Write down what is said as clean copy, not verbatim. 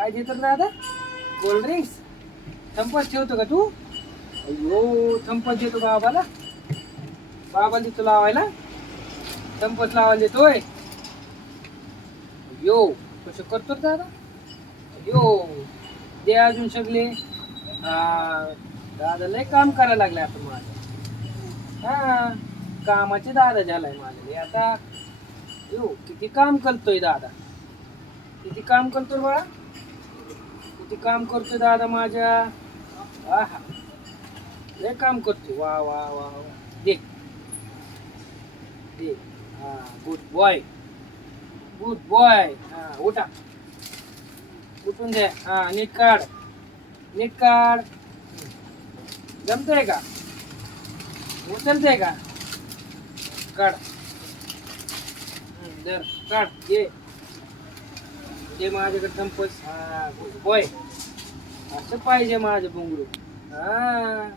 काय देतो रे दादा? Cold drinks. थंपच ठेवतो का तू? अयो थंपच देतो बाबाला. बाबाला देतो लावायला. थंपच लावायला देतोय. अयो कसं करतो रे दादा? अयो दे अजून सगळे. हा दादा लय काम करायला लागले आता माझं. हा कामाचे दादा झालाय माझे आता. यो किती काम करतोय दादा. किती काम करतोय बाळा. किती काम करतोय दादा माझ्या. आहा लय काम करतोय. वा वा वा वा. दे दे. हा गुड बॉय. Good boy. हा उठा. उठून दे. हा नीट काढ. नीट काढ. जमतंय का? उचलतंय का? काढ. दर काढ. ये माझ्याकडे संपस. हा गुड बॉय. असं पाहिजे माझं बुंगरू. हा